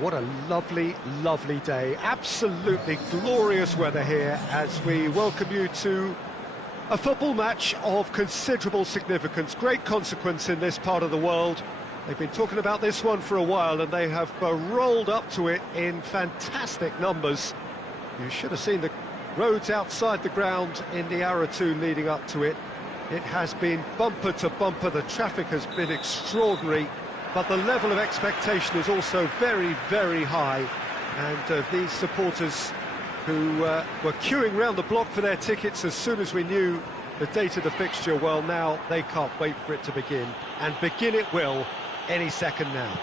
What a lovely, lovely day. Absolutely glorious weather here as we welcome you to a football match of considerable significance, great consequence in this part of the world. They've been talking about this one for a while and they have rolled up to it in fantastic numbers. You should have seen the roads outside the ground in the hour or two leading up to it. It has been bumper to bumper, the traffic has been extraordinary, but the level of expectation is also very, very high. And these supporters who were queuing round the block for their tickets as soon as we knew the date of the fixture, well, now they can't wait for it to begin. And begin it will any second now.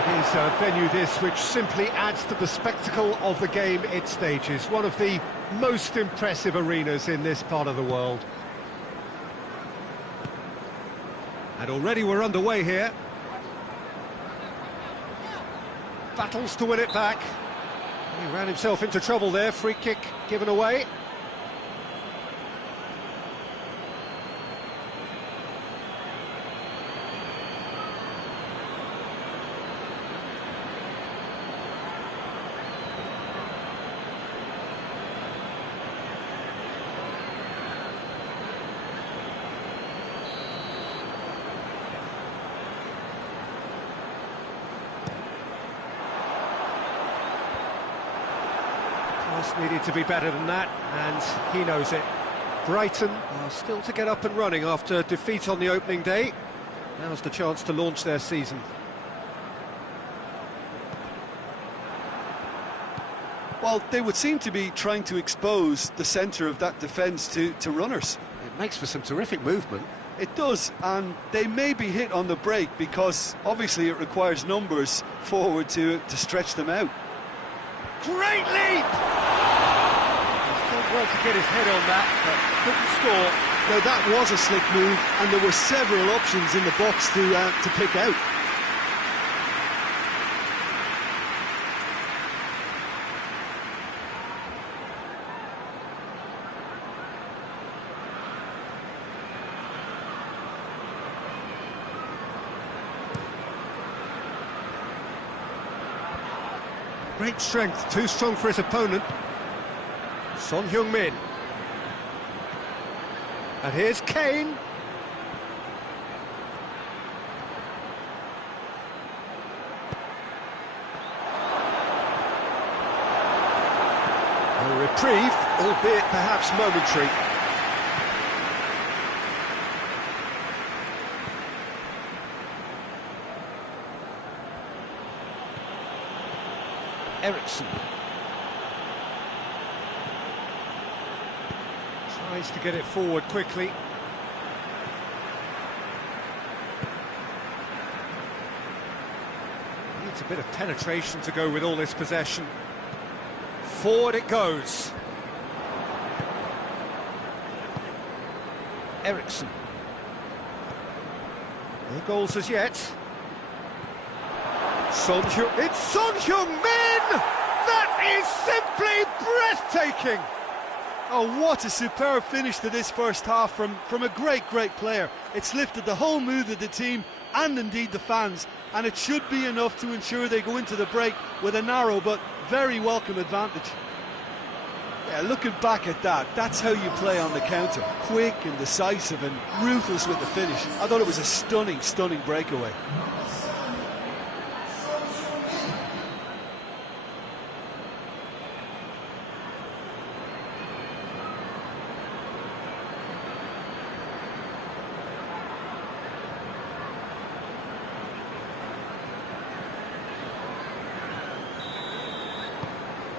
It is a venue this which simply adds to the spectacle of the game it stages. One of the most impressive arenas in this part of the world. And already we're underway here. Battles to win it back. He ran himself into trouble there, free kick given away. Needed to be better than that, and he knows it. Brighton are still to get up and running after defeat on the opening day. Now's the chance to launch their season. Well, they would seem to be trying to expose the centre of that defence to runners. It makes for some terrific movement. It does, and they may be hit on the break because obviously it requires numbers forward to stretch them out. Great leap! Well to get his head on that, but couldn't score. Now that was a slick move, and there were several options in the box to pick out. Great strength, too strong for his opponent. Son Heung-min. And here's Kane. A reprieve, albeit perhaps momentary. Eriksson. Tries to get it forward quickly. Needs a bit of penetration to go with all this possession. Forward it goes. Eriksson. No goals as yet. It's Son Heung-min! That is simply breathtaking! Oh, what a superb finish to this first half from a great player. It's lifted the whole mood of the team and indeed the fans, and it should be enough to ensure they go into the break with a narrow but very welcome advantage. Yeah, looking back at that, that's how you play on the counter. Quick and decisive and ruthless with the finish. I thought it was a stunning breakaway.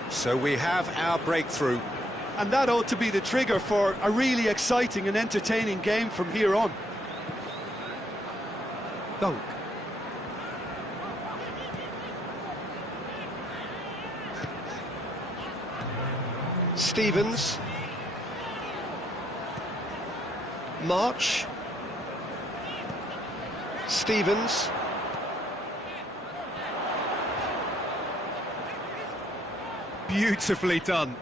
So we have our breakthrough. And that ought to be the trigger for a really exciting and entertaining game from here on. Dunk. Stevens. March. Stevens. Beautifully done.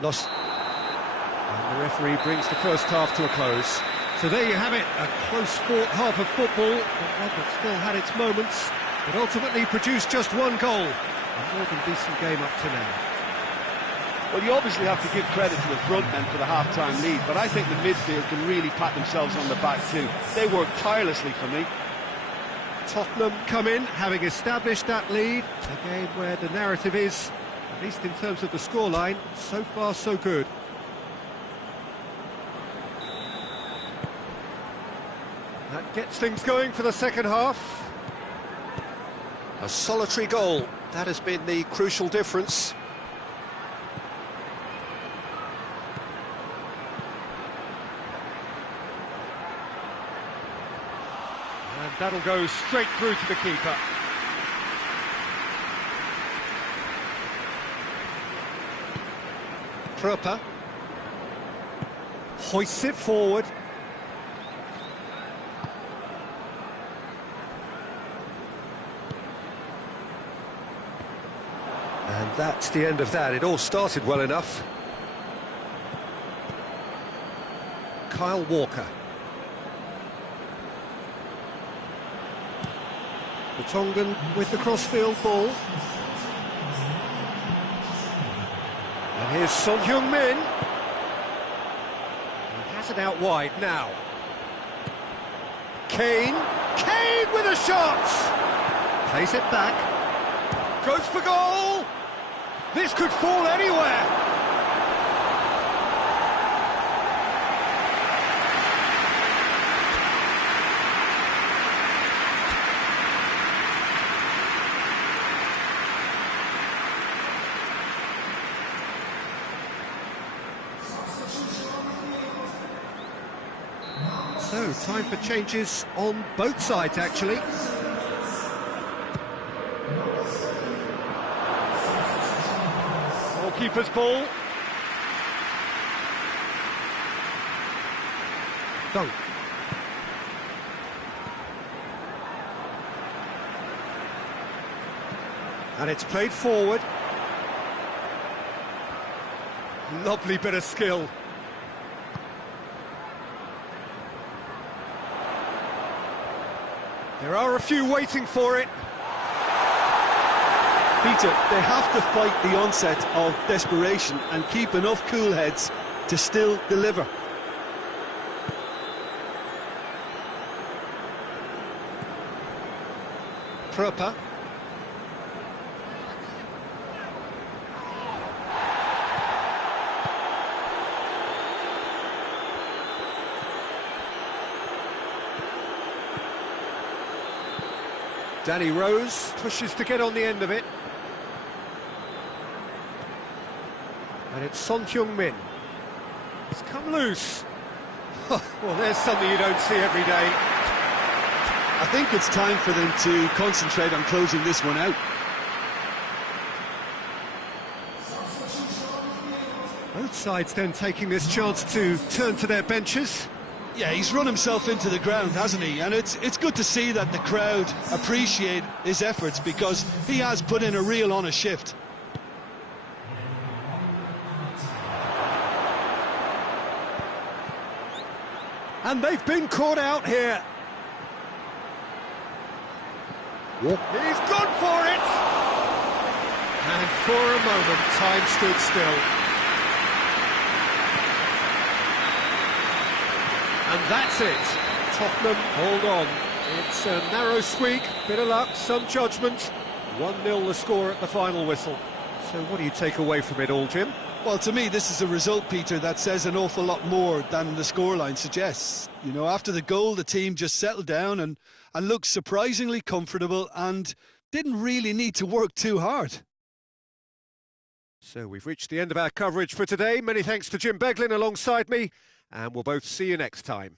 Lost. And the referee brings the first half to a close. So there you have it, a close-fought half of football, but one that still had its moments, but ultimately produced just one goal. A more than decent game up to now. Well, you obviously have to give credit to the front men for the half-time lead, but I think the midfield can really pat themselves on the back too. They worked tirelessly for me. Tottenham come in, having established that lead, a game where the narrative is, at least in terms of the scoreline, so far so good. That gets things going for the second half. A solitary goal, that has been the crucial difference. And that'll go straight through to the keeper. Proper hoists it forward. And that's the end of that. It all started well enough. Kyle Walker. The Tongan with the crossfield ball. And here's Son Heung-min. He has it out wide now. Kane. Kane with a shot! Plays it back. Goes for goal! This could fall anywhere! So, time for changes on both sides, actually. Goalkeeper's ball. Dunk. And it's played forward. Lovely bit of skill. There are a few waiting for it. Peter, they have to fight the onset of desperation and keep enough cool heads to still deliver. Proper. Danny Rose pushes to get on the end of it. And it's Son Heung-min. It's come loose. Well, there's something you don't see every day. I think it's time for them to concentrate on closing this one out. Both sides then taking this chance to turn to their benches. Yeah, he's run himself into the ground, hasn't he? And it's good to see that the crowd appreciate his efforts, because he has put in a real honest shift. And they've been caught out here. He's gone for it! And for a moment, time stood still. And that's it. Tottenham hold on. It's a narrow squeak, bit of luck, some judgment. 1-0 the score at the final whistle. So what do you take away from it all, Jim? Well, to me, this is a result, Peter, that says an awful lot more than the scoreline suggests. You know, after the goal, the team just settled down and looked surprisingly comfortable and didn't really need to work too hard. So we've reached the end of our coverage for today. Many thanks to Jim Beglin alongside me, and we'll both see you next time.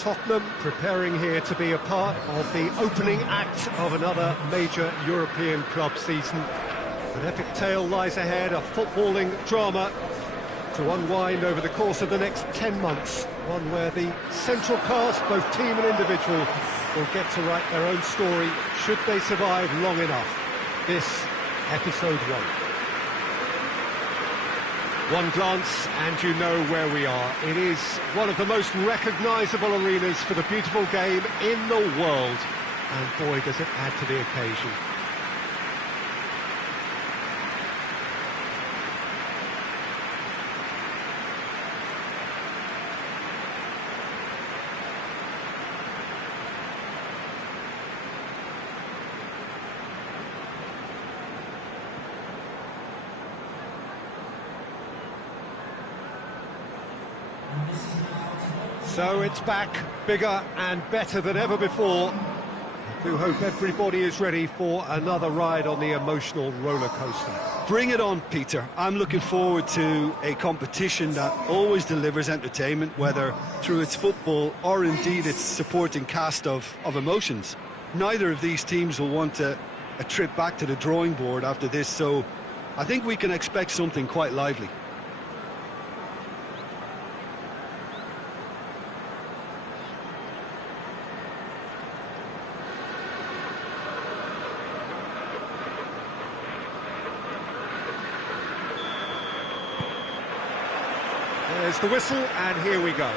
Tottenham preparing here to be a part of the opening act of another major European club season. An epic tale lies ahead, a footballing drama to unwind over the course of the next 10 months. One where the central cast, both team and individual, will get to write their own story should they survive long enough. This, episode 1. One glance and you know where we are. It is one of the most recognisable arenas for the beautiful game in the world. And boy, does it add to the occasion. So it's back, bigger and better than ever before. I do hope everybody is ready for another ride on the emotional roller coaster. Bring it on, Peter. I'm looking forward to a competition that always delivers entertainment, whether through its football or indeed its supporting cast of emotions. Neither of these teams will want a trip back to the drawing board after this, so I think we can expect something quite lively. There's the whistle, and here we go.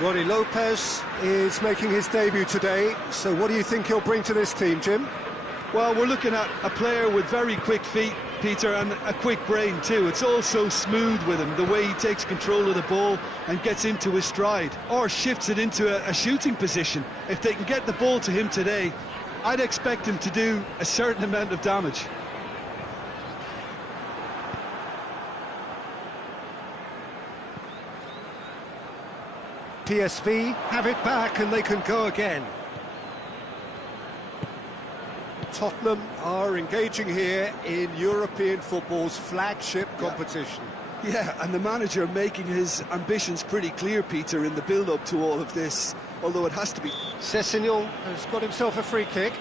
Ronnie Lopez is making his debut today, so what do you think he'll bring to this team, Jim? Well, we're looking at a player with very quick feet, Peter, and a quick brain too. It's all so smooth with him, the way he takes control of the ball and gets into his stride, or shifts it into a shooting position. If they can get the ball to him today, I'd expect him to do a certain amount of damage. PSV have it back and they can go again. Tottenham are engaging here in European football's flagship competition. Yeah, and the manager making his ambitions pretty clear, Peter, in the build-up to all of this, although it has to be... Sessegnon has got himself a free kick.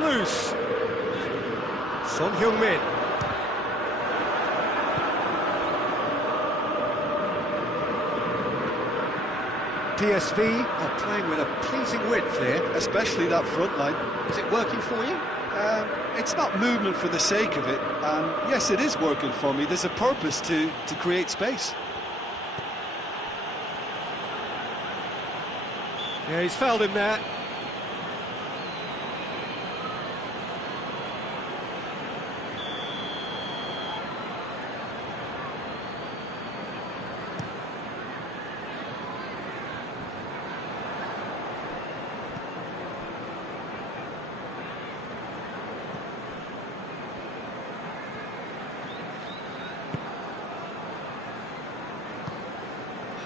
Loose. Son Heung-min. PSV are playing with a pleasing width here. Especially that front line. Is it working for you? It's not movement for the sake of it, and yes, it is working for me. There's a purpose to create space. Yeah, he's fouled him there.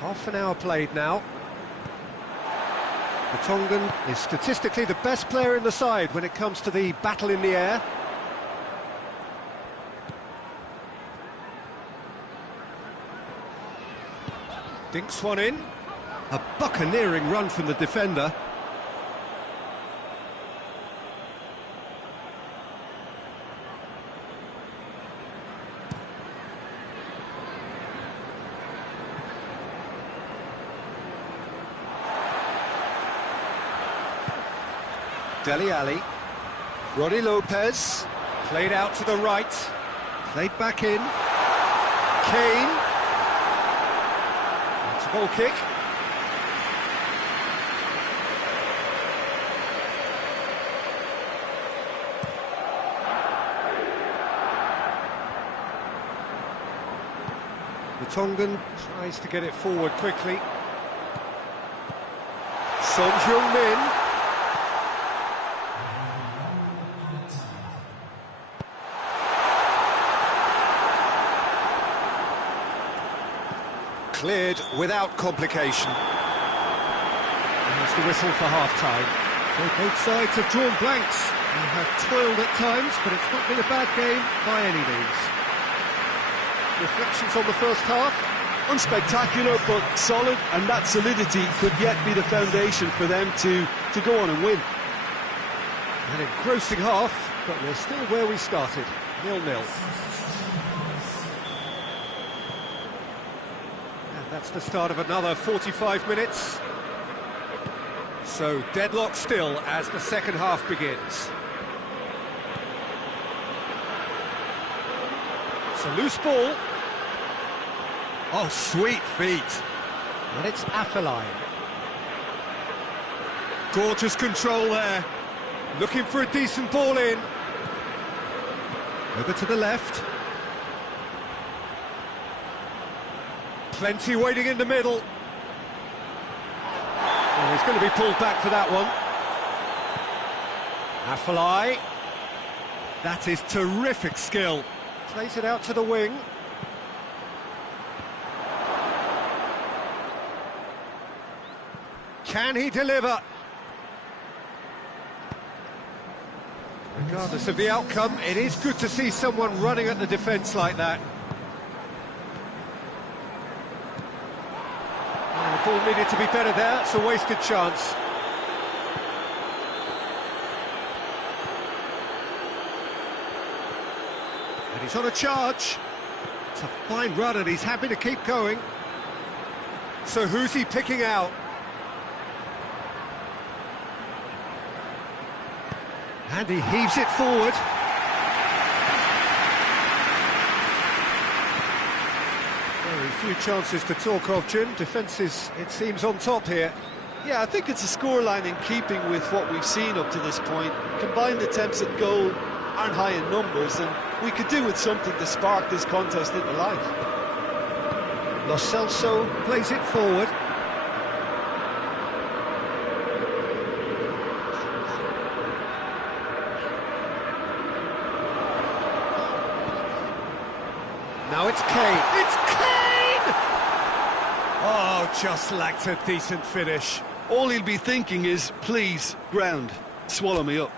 Half an hour played now. The Tongan is statistically the best player in the side when it comes to the battle in the air. Dinks one in. A buccaneering run from the defender. Dele Alli, Ronnie Lopez, played out to the right, played back in, Kane, it's a goal kick. The Tongan tries to get it forward quickly. Son Heung-min. Cleared without complication. There's the whistle for half-time. So both sides have drawn blanks and have toiled at times, but it's not been a bad game by any means. Reflections on the first half? Unspectacular, but solid, and that solidity could yet be the foundation for them to go on and win. An engrossing half, but we're still where we started, 0-0. And that's the start of another 45 minutes. So deadlock still as the second half begins. It's a loose ball. Oh, sweet feet. And it's Afellay. Gorgeous control there. Looking for a decent ball in. Over to the left. Plenty waiting in the middle. Oh, he's going to be pulled back for that one. Afellay. That is terrific skill. Plays it out to the wing. Can he deliver? Regardless of the outcome, it is good to see someone running at the defence like that. Oh, the ball needed to be better there, it's a wasted chance. And he's on a charge. It's a fine run and he's happy to keep going. So who's he picking out? And he heaves it forward. Very few chances to talk of, Jim. Defence is, it seems, on top here. Yeah, I think it's a scoreline in keeping with what we've seen up to this point. Combined attempts at goal aren't high in numbers, and we could do with something to spark this contest into life. Lo Celso plays it forward. Now it's Kane. It's Kane! Oh, just lacked a decent finish. All he'll be thinking is, please, ground, swallow me up.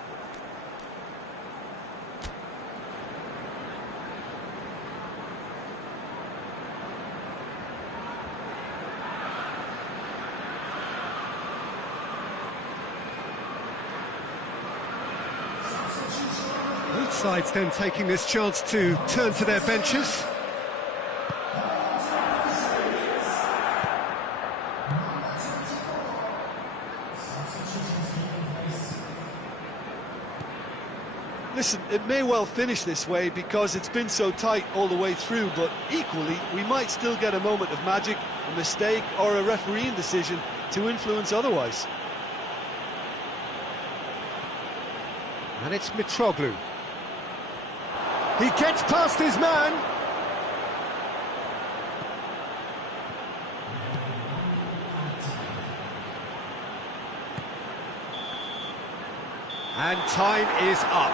Both sides then taking this chance to turn to their benches. Listen, it may well finish this way because it's been so tight all the way through, but equally, we might still get a moment of magic, a mistake, or a refereeing decision to influence otherwise. And it's Mitroglou. He gets past his man. And time is up.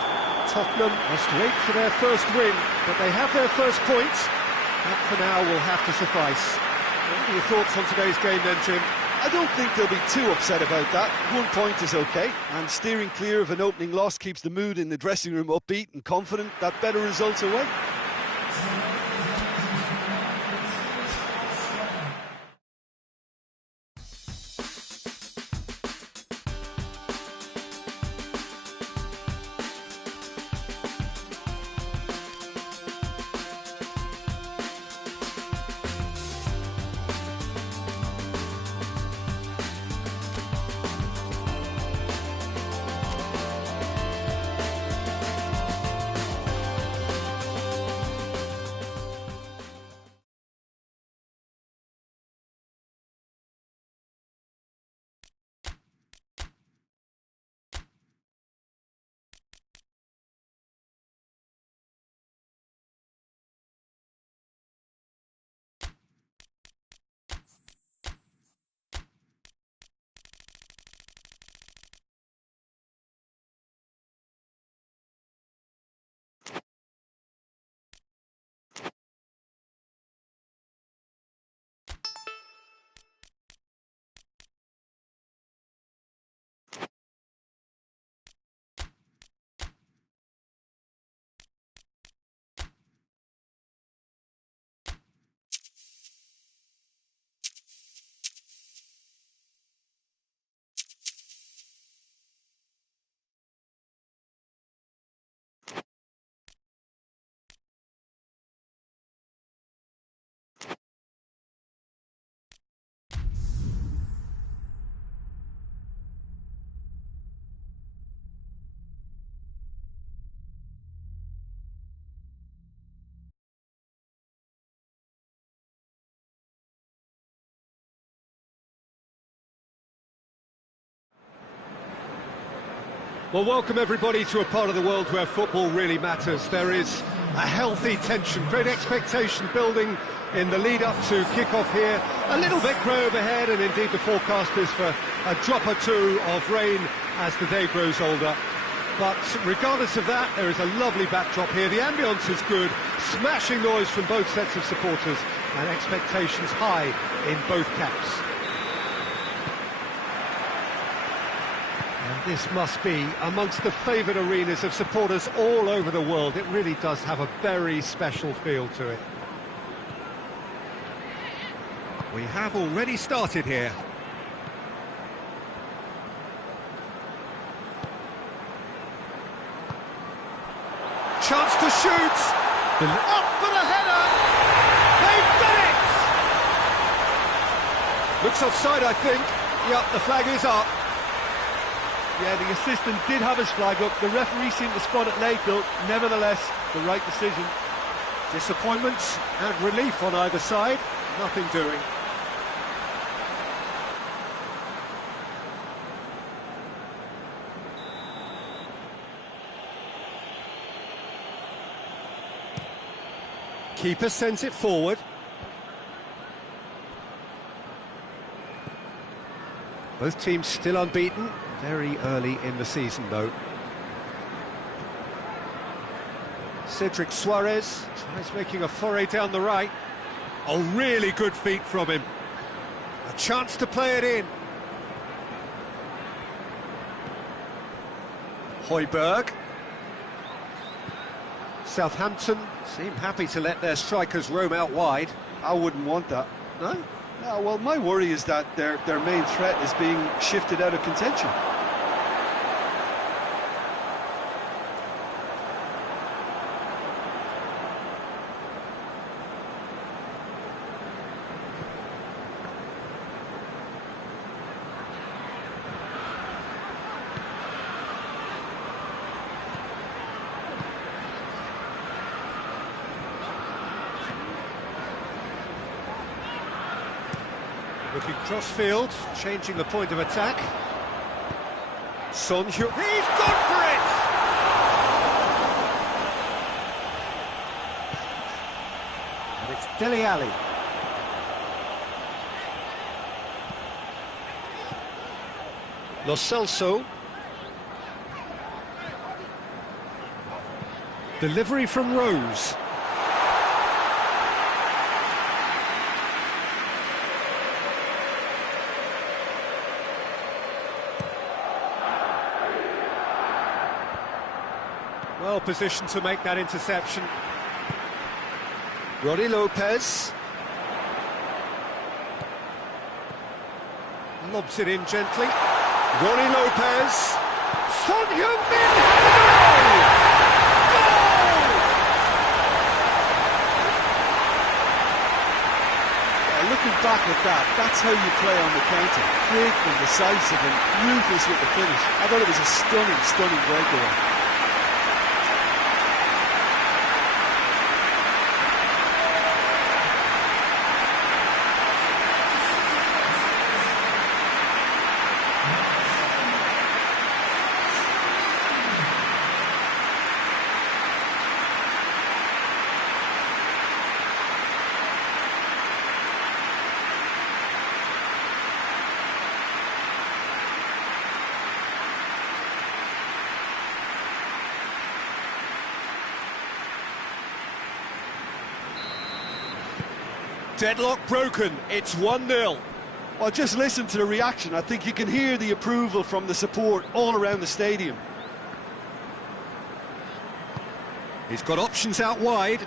Tottenham must wait for their first win, but they have their first point. That for now will have to suffice. What are your thoughts on today's game then, Jim? I don't think they'll be too upset about that. 1 point is okay, and steering clear of an opening loss keeps the mood in the dressing room upbeat and confident that better results await. Well, welcome everybody to a part of the world where football really matters. There is a healthy tension, great expectation building in the lead-up to kick-off here. A little bit grey overhead, and indeed the forecast is for a drop or two of rain as the day grows older. But regardless of that, there is a lovely backdrop here. The ambience is good, smashing noise from both sets of supporters, and expectations high in both camps. And this must be amongst the favoured arenas of supporters all over the world. It really does have a very special feel to it. We have already started here. Chance to shoot! Up for the header! They've done it! Looks offside, I think. Yep, the flag is up. Yeah, the assistant did have his flag up. The referee seemed to spot it late, though. Nevertheless, the right decision. Disappointment and relief on either side. Nothing doing. Keeper sends it forward. Both teams still unbeaten. Very early in the season, though. Cedric Suarez tries making a foray down the right. Oh, really good feet from him. A chance to play it in. Højbjerg. Southampton seem happy to let their strikers roam out wide. I wouldn't want that. No? No, well, my worry is that their main threat is being shifted out of contention. Looking cross-field, changing the point of attack. Son Heung... He's gone for it! And it's Dele Alli. Lo Celso. Delivery from Rose. Well positioned to make that interception. Roddy Lopez. Lobs it in gently. Roddy Lopez. Son Heung-min has a goal! Yeah, looking back at that, that's how you play on the counter. Quick and decisive and ruthless with the finish. I thought it was a stunning breakaway. Deadlock broken, it's 1-0. Well, just listen to the reaction. I think you can hear the approval from the support all around the stadium. He's got options out wide.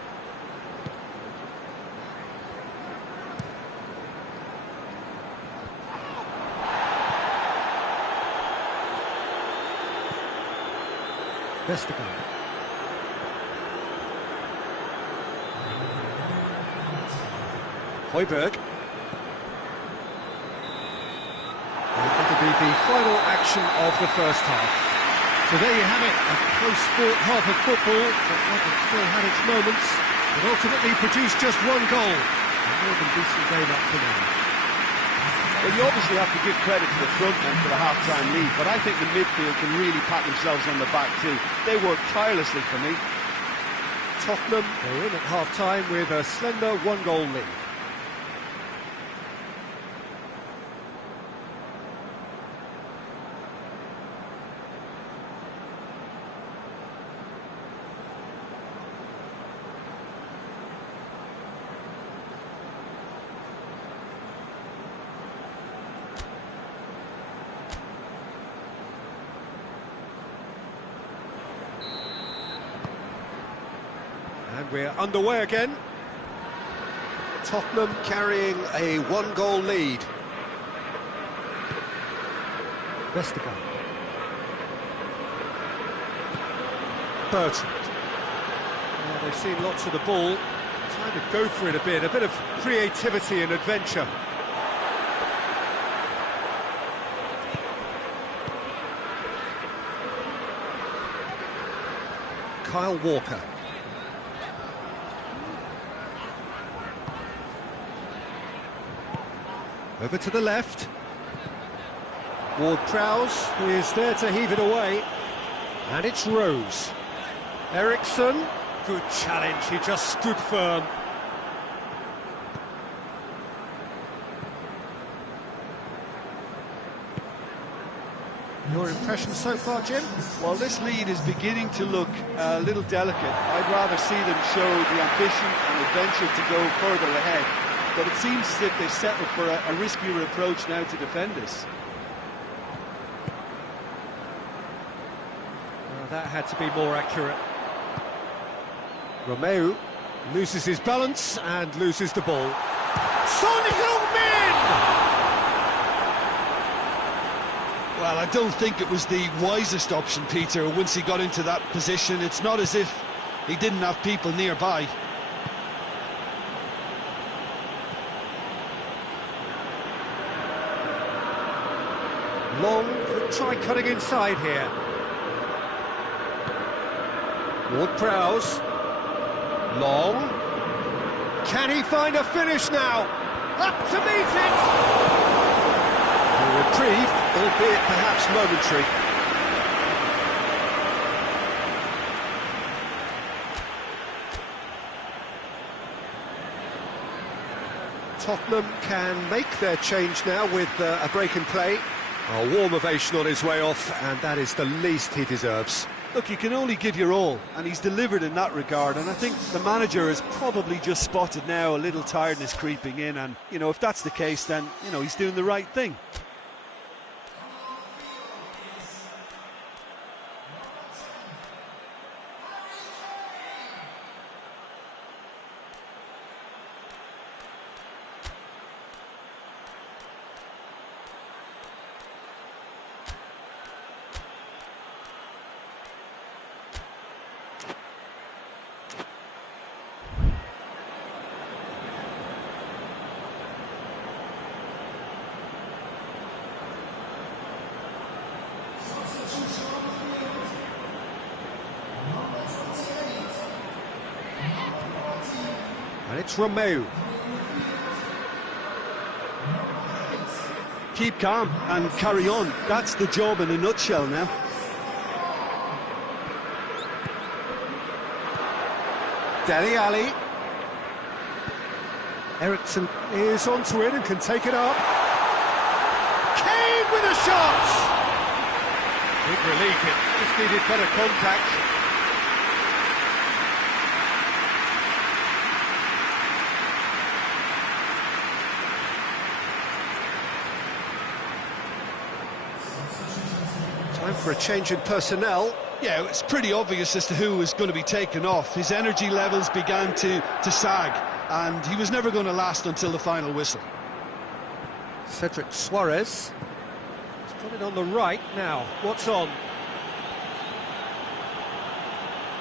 Vestergaard. Højbjerg. It'll be the final action of the first half. So there you have it, a close-fought half of football, but one that still had its moments, but ultimately produced just one goal. A more than decent game up to now. Well, you obviously have to give credit to the front men for the half-time lead, but I think the midfield can really pat themselves on the back too. They work tirelessly for me. Tottenham are in at half-time with a slender one-goal lead. And we're underway again. Tottenham carrying a one-goal lead. Vestergaard. Bertrand. Well, they've seen lots of the ball. Trying to go for it a bit of creativity and adventure. Kyle Walker. Over to the left. Ward-Prowse is there to heave it away. And it's Rose. Eriksson, good challenge, he just stood firm. Your impression so far, Jim? Well, this lead is beginning to look a little delicate. I'd rather see them show the ambition and adventure to go further ahead. But it seems as if they settled for a riskier approach now to defend this. Well, that had to be more accurate. Romeu loses his balance and loses the ball. Son Heung-min! Well, I don't think it was the wisest option, Peter, once he got into that position. It's not as if he didn't have people nearby. Long could try cutting inside here. Ward-Prowse. Long. Can he find a finish now? Up to meet it! A reprieve, albeit perhaps momentary. Tottenham can make their change now with a break in play. A warm ovation on his way off, and that is the least he deserves. Look, you can only give your all, and he's delivered in that regard, and I think the manager has probably just spotted now a little tiredness creeping in, and, you know, if that's the case, then, you know, he's doing the right thing. And it's Romeu. Keep calm and carry on. That's the job in a nutshell now. Dele Alli. Eriksson is onto it and can take it up. Kane with a shot! Big relief, it just needed better contact. Time for a change in personnel. Yeah, it's pretty obvious as to who was going to be taken off. His energy levels began to sag, and he was never going to last until the final whistle. Cedric Suarez. He's got it on the right now. What's on?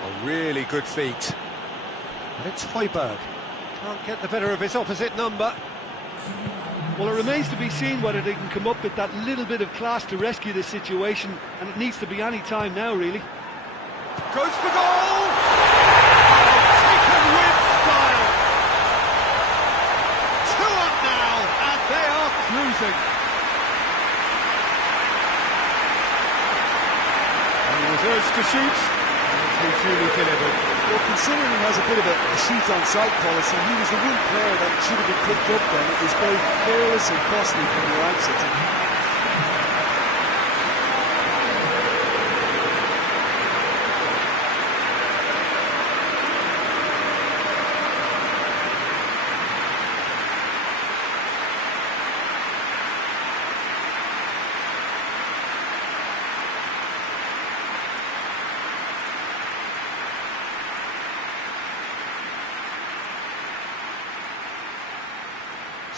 A really good feat. And it's Højbjerg. Can't get the better of his opposite number. Well, it remains to be seen whether they can come up with that little bit of class to rescue this situation, and it needs to be any time now, really. Goes for goal! Taken with style! 2 up now, and they are cruising. shooting. And he was urged to shoot, and he duly delivered. Well, considering he has a bit of a shoot-on-sight policy, he was the one player that should have been picked up then. It was both careless and costly from the outset.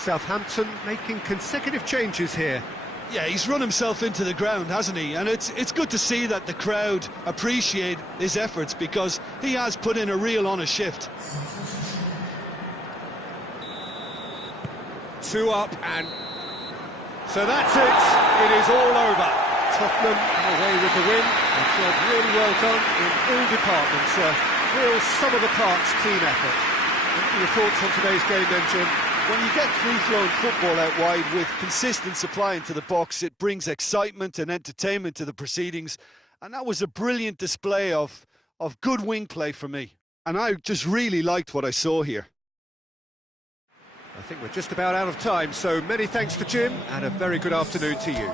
Southampton making consecutive changes here. Yeah, he's run himself into the ground, hasn't he? And it's good to see that the crowd appreciate his efforts, because he has put in a real honest shift. 2 up, and so that's it. It is all over. Tottenham away with the win. A job really well done in all departments. A real sum-of-the-parts team effort. What are your thoughts on today's game then, Jim? When you get free-flowing football out wide with consistent supply into the box, it brings excitement and entertainment to the proceedings. And that was a brilliant display of good wing play for me. And I just really liked what I saw here. I think we're just about out of time, so many thanks to Jim, and a very good afternoon to you.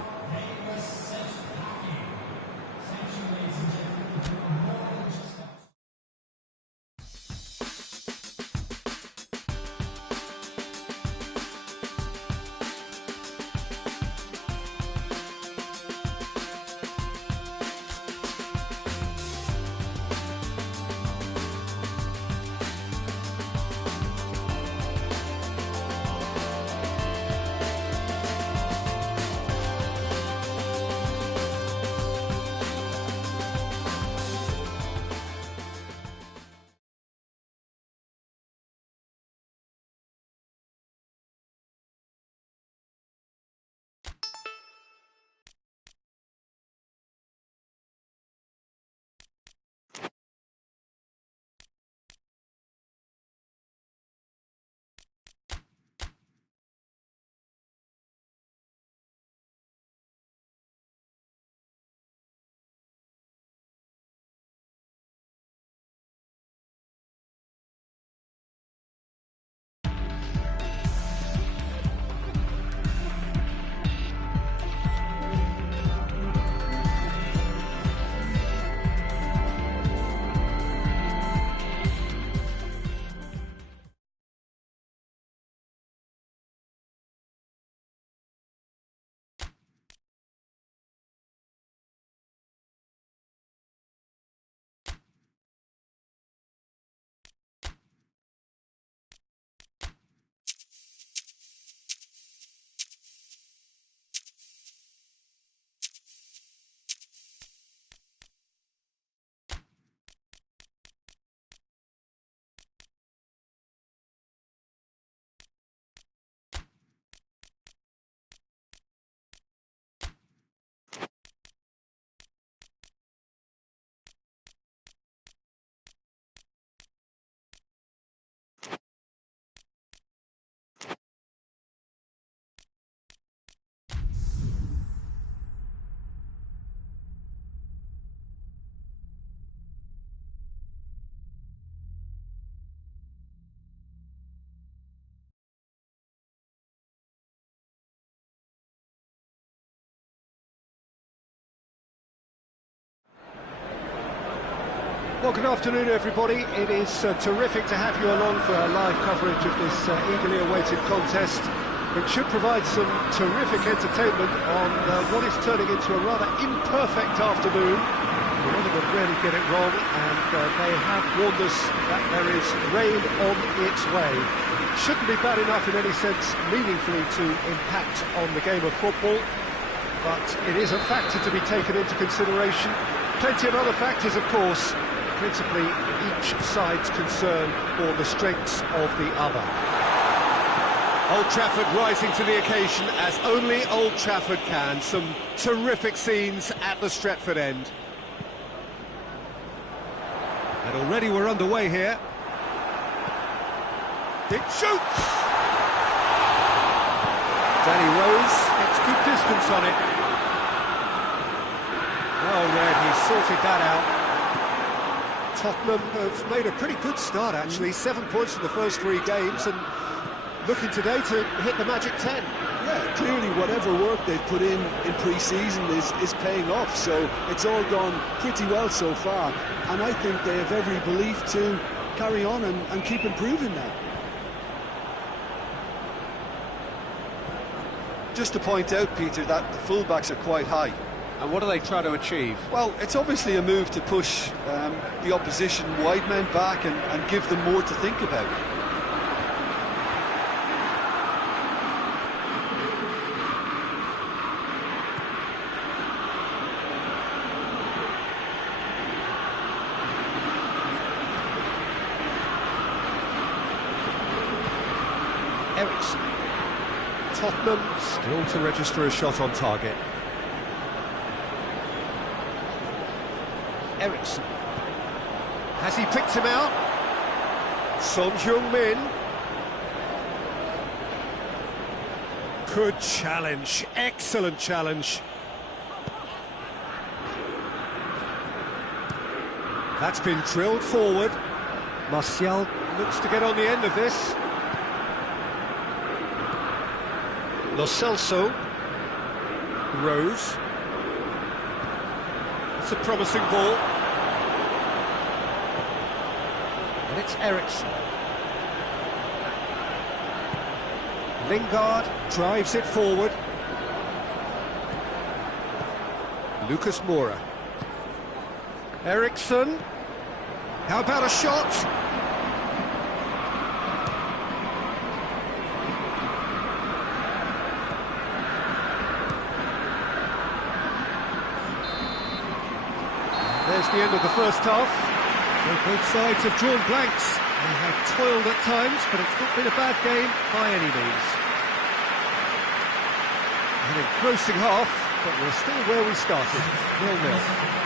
Well, good afternoon, everybody. It is terrific to have you along for our live coverage of this eagerly awaited contest. It should provide some terrific entertainment on what is turning into a rather imperfect afternoon. Rotherham really get it wrong, and they have warned us that there is rain on its way. Shouldn't be bad enough in any sense meaningfully to impact on the game of football, but it is a factor to be taken into consideration. Plenty of other factors, of course, principally each side's concern for the strengths of the other. Old Trafford rising to the occasion as only Old Trafford can. Some terrific scenes at the Stretford end. And already we're underway here. It shoots! Danny Rose gets good distance on it. Well read, he sorted that out. Tottenham have made a pretty good start, actually. 7 points in the first 3 games, and looking today to hit the magic 10. Yeah, clearly whatever work they've put in pre-season is paying off, so it's all gone pretty well so far, and I think they have every belief to carry on and keep improving now. Just to point out, Peter, that the fullbacks are quite high. And what do they try to achieve? Well, it's obviously a move to push the opposition wide men back and give them more to think about. Ericsson. Tottenham still to register a shot on target. Ericsson. Has he picked him out? Son Heung-min. Good challenge, excellent challenge. That's been drilled forward. Martial looks to get on the end of this. Lo Celso. Rose. It's a promising ball. And it's Ericsson. Lingard drives it forward. Lucas Moura. Ericsson. How about a shot? There's the end of the first half. So both sides have drawn blanks. They have toiled at times, but it's not been a bad game by any means. An engrossing half, but we're still where we started, 0-0.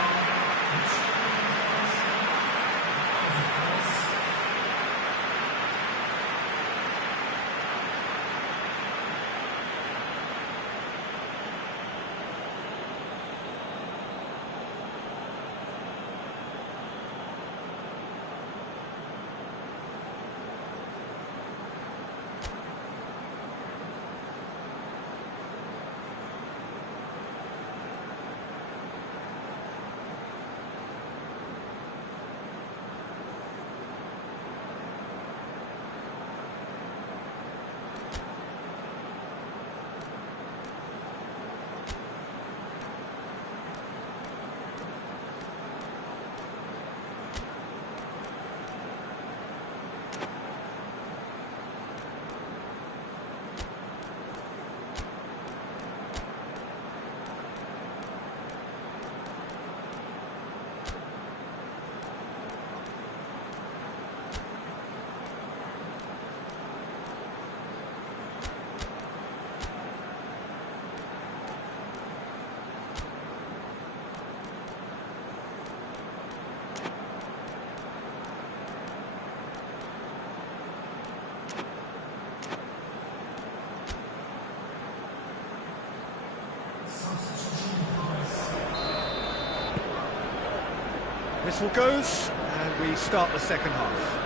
Whistle goes, and we start the second half.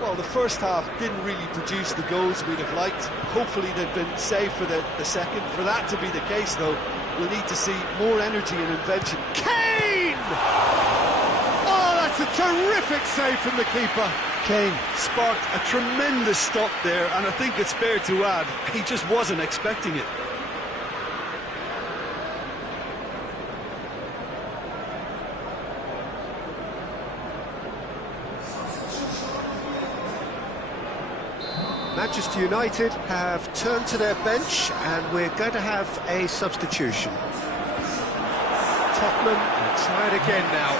Well, the first half didn't really produce the goals we'd have liked. Hopefully they've been saved for the second. For that to be the case, though, we'll need to see more energy and invention. Kane! Oh, that's a terrific save from the keeper. Kane sparked a tremendous stop there, and I think it's fair to add, he just wasn't expecting it. Manchester United have turned to their bench, and we're going to have a substitution. Tottenham will try it again now.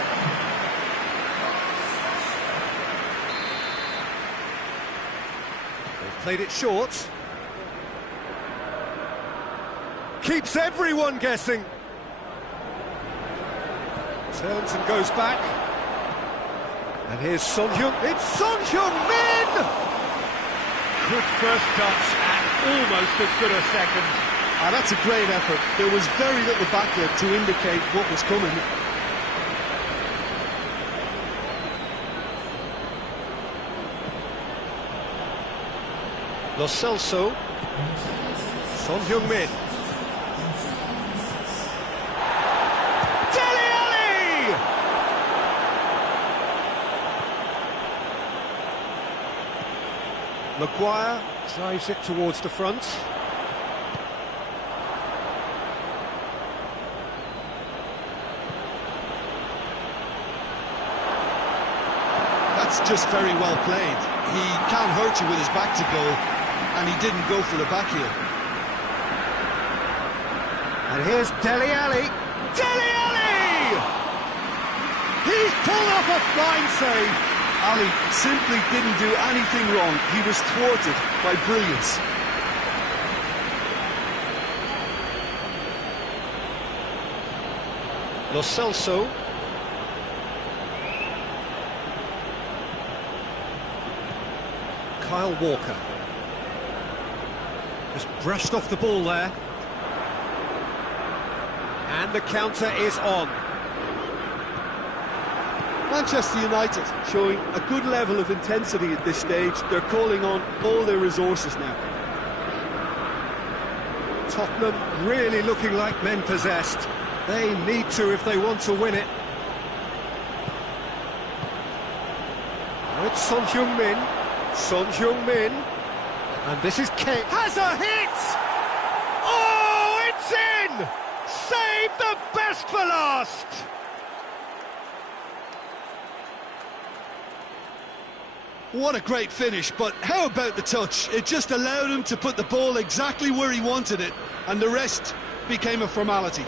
They've played it short. Keeps everyone guessing. Turns and goes back. And here's Son Heung. It's Son Heung-min! Good first touch and almost as good a second. Ah, that's a great effort. There was very little backlift to indicate what was coming. Lo Celso. Son Heung-min. Dele Alli! Maguire drives it towards the front. That's just very well played. He can't hurt you with his back to goal, and he didn't go for the back heel. And here's Dele Alli. Dele Alli! He's pulled off a fine save. Ali simply didn't do anything wrong. He was thwarted by brilliance. Lo Celso. Kyle Walker. Just brushed off the ball there. And the counter is on. Manchester United showing a good level of intensity at this stage. They're calling on all their resources now. Tottenham really looking like men possessed. They need to if they want to win it. Oh, it's Son Heung-min. Son Heung-min. And this is Kane. Has a hit! Oh, it's in! Save the best for last! What a great finish, but how about the touch? It just allowed him to put the ball exactly where he wanted it, and the rest became a formality.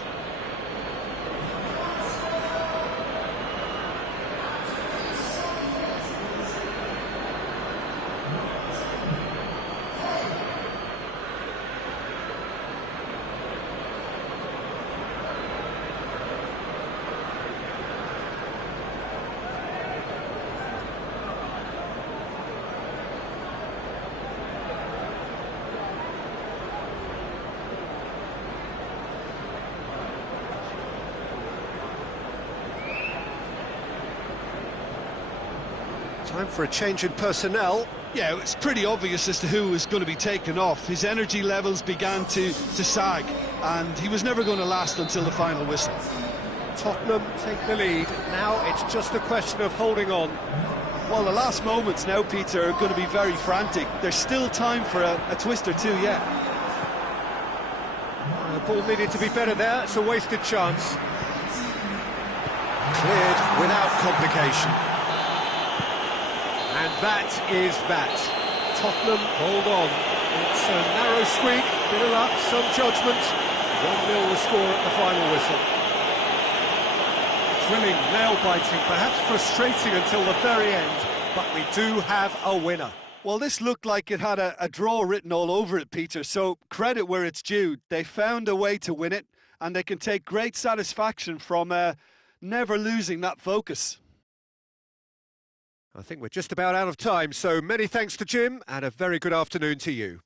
Time for a change in personnel. Yeah, it's pretty obvious as to who was going to be taken off. His energy levels began to sag, and he was never going to last until the final whistle. Tottenham take the lead. Now it's just a question of holding on. Well, the last moments now, Peter, are going to be very frantic. There's still time for a twist or two yet. The ball needed to be better there. It's a wasted chance. Cleared without complication. And that is that. Tottenham hold on. It's a narrow squeak, bit of luck, some judgment. 1-0 the score at the final whistle. Thrilling, nail-biting, perhaps frustrating until the very end, but we do have a winner. Well, this looked like it had a draw written all over it, Peter, so credit where it's due. They found a way to win it, and they can take great satisfaction from never losing that focus. I think we're just about out of time, so many thanks to Jim, and a very good afternoon to you.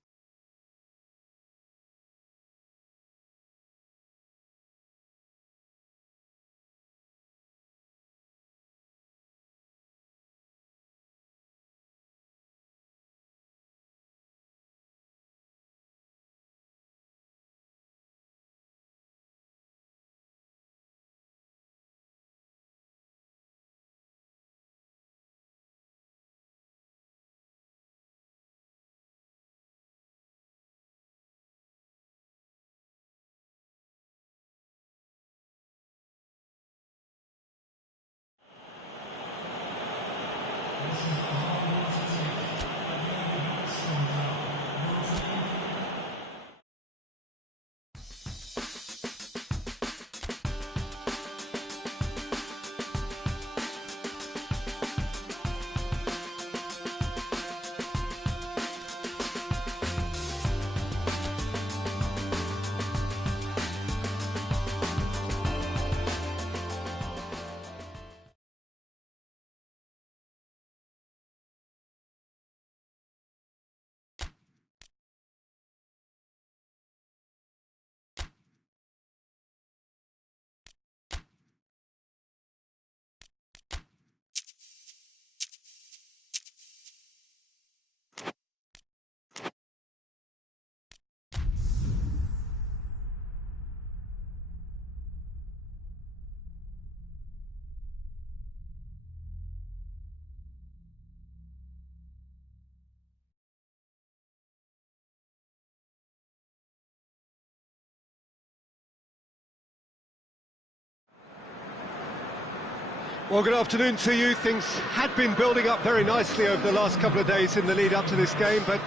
Well, good afternoon to you. Things had been building up very nicely over the last couple of days in the lead up to this game, but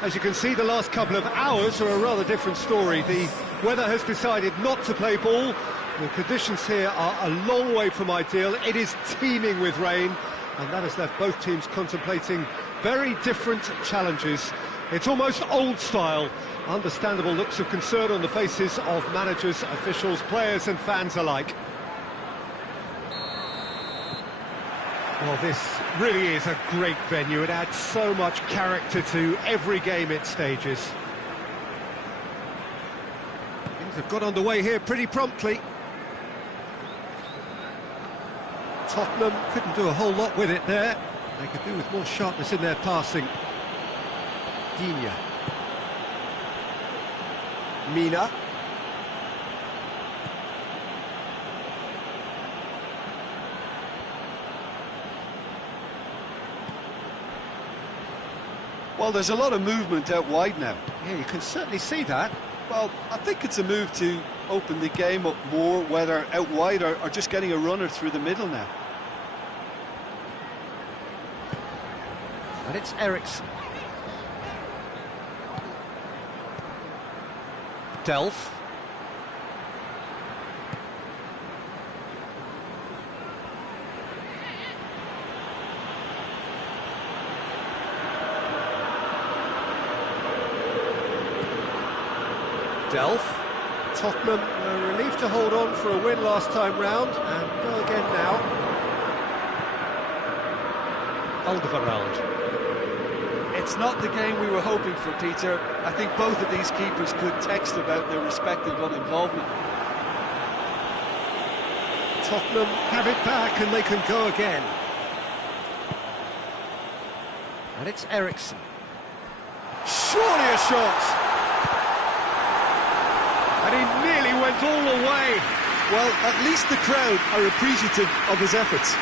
as you can see, the last couple of hours are a rather different story. The weather has decided not to play ball. The conditions here are a long way from ideal. It is teeming with rain, and that has left both teams contemplating very different challenges. It's almost old style. Understandable looks of concern on the faces of managers, officials, players and fans alike. Well, this really is a great venue. It adds so much character to every game it stages. Things have got underway here pretty promptly. Tottenham couldn't do a whole lot with it there. They could do with more sharpness in their passing. Digne. Mina. Well, there's a lot of movement out wide now. Yeah, you can certainly see that. Well, I think it's a move to open the game up more, whether out wide or just getting a runner through the middle now. And it's Eriksen. Delph. Delph. Tottenham were relieved to hold on for a win last time round, and go again now. Alderweireld. It's not the game we were hoping for, Peter. I think both of these keepers could text about their respective uninvolvement. Tottenham have it back and they can go again. And it's Eriksen. Surely a shot! And he nearly went all the way. Well, at least the crowd are appreciative of his efforts.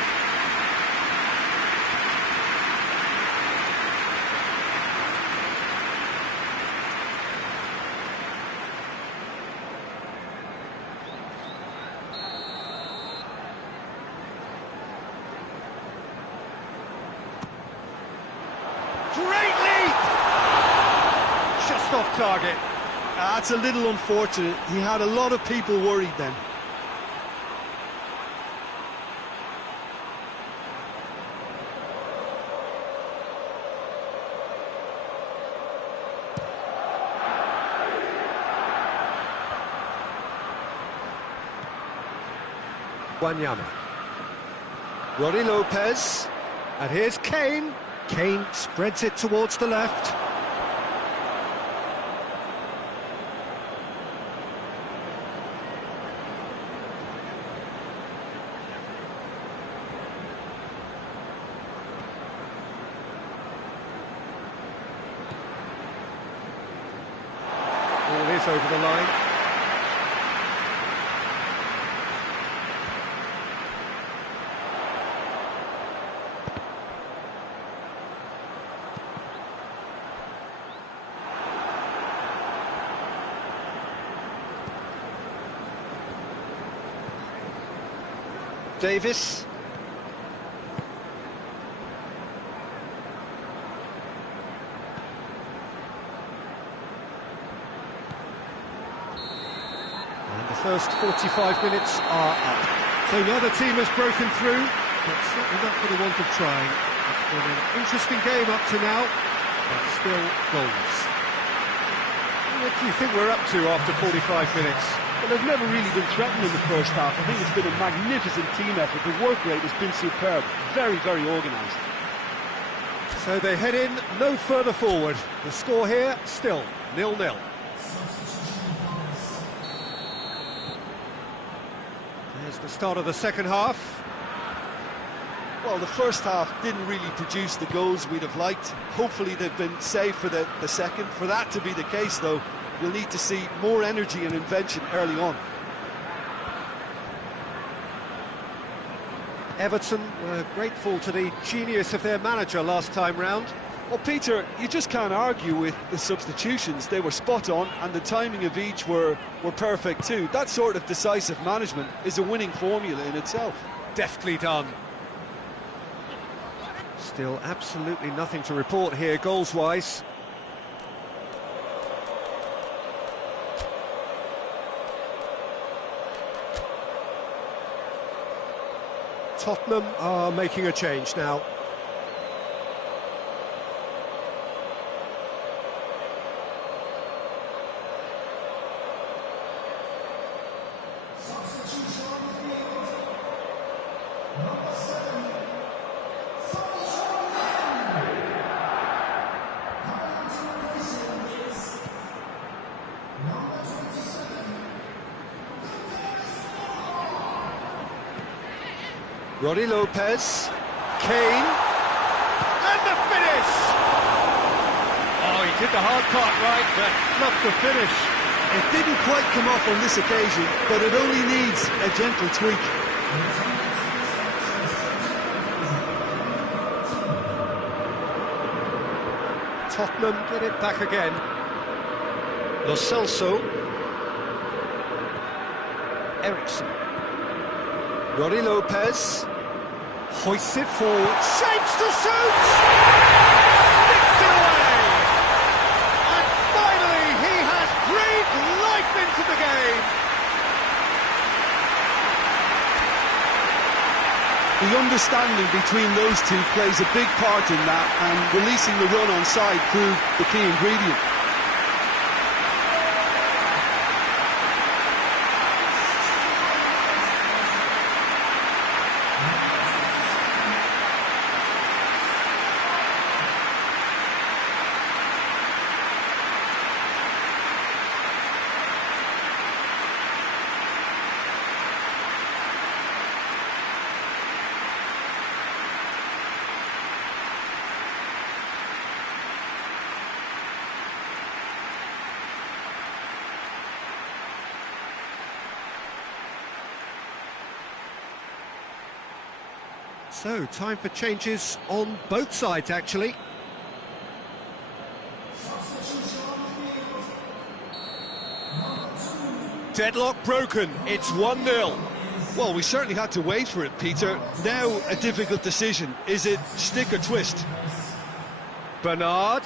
Great leap! Just off target. That's a little unfortunate. He had a lot of people worried then. Wanyama. Ronnie Lopez. And here's Kane. Kane spreads it towards the left. Ball is over the line. Davis. And the first 45 minutes are up. So neither team has broken through, but certainly not for the want of trying. It's been an interesting game up to now, but still goals. What do you think we're up to after 45 minutes? Well, they've never really been threatened in the first half. I think it's been a magnificent team effort. The work rate has been superb. Very, very organised. So they head in no further forward. The score here, still 0-0. There's the start of the second half. Well, the first half didn't really produce the goals we'd have liked. Hopefully they've been saved for the second. For that to be the case, though, you'll need to see more energy and invention early on. Everton were grateful to the genius of their manager last time round. Well, Peter, you just can't argue with the substitutions. They were spot on, and the timing of each were perfect too. That sort of decisive management is a winning formula in itself. Deftly done. Still absolutely nothing to report here, goals-wise. Tottenham are making a change now. Roddy Lopez, Kane, and the finish! Oh, he did the hard part right, but fluffed the finish. It didn't quite come off on this occasion, but it only needs a gentle tweak. Tottenham get it back again. Lo Celso, Ericsson. Roddy Lopez hoists it forward, shapes to shoot! Sticks it away! And finally he has breathed life into the game! The understanding between those two plays a big part in that, and releasing the run on side proved the key ingredient. So, time for changes on both sides, actually. Deadlock broken, it's 1-0. Well, we certainly had to wait for it, Peter. Now, a difficult decision. Is it stick or twist? Bernard.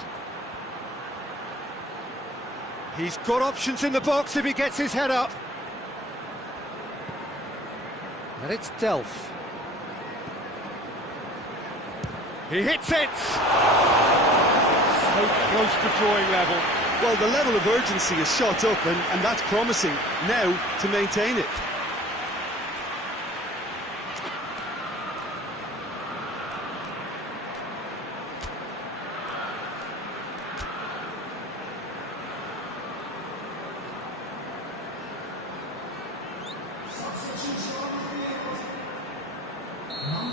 He's got options in the box if he gets his head up. And it's Delph. He hits it! So close to drawing level. Well, the level of urgency is shot up, and that's promising. Now, to maintain it.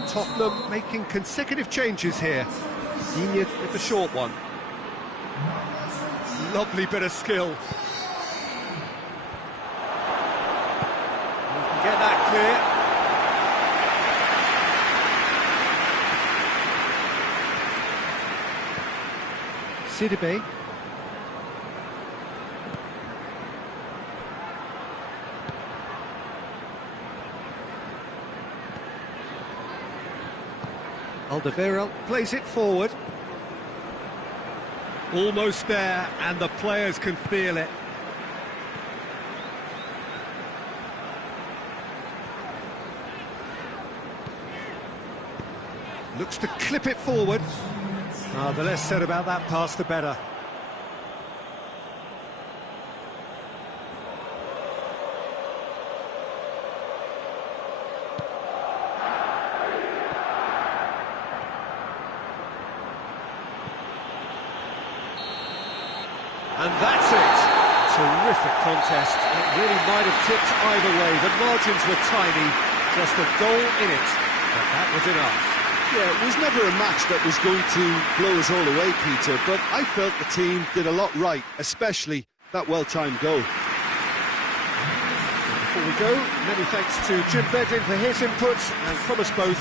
Tottenham making consecutive changes here. Digne with the short one. Lovely bit of skill. You can get that clear. Sidibe. Alderweireld plays it forward. Almost there, and the players can feel it. Looks to clip it forward. The less said about that pass, the better. And that's it. Terrific contest. It really might have tipped either way. The margins were tiny, just a goal in it, but that was enough. Yeah, it was never a match that was going to blow us all away, Peter, but I felt the team did a lot right, especially that well-timed goal. Before we go, many thanks to Jim Bedlin for his inputs, and from us both,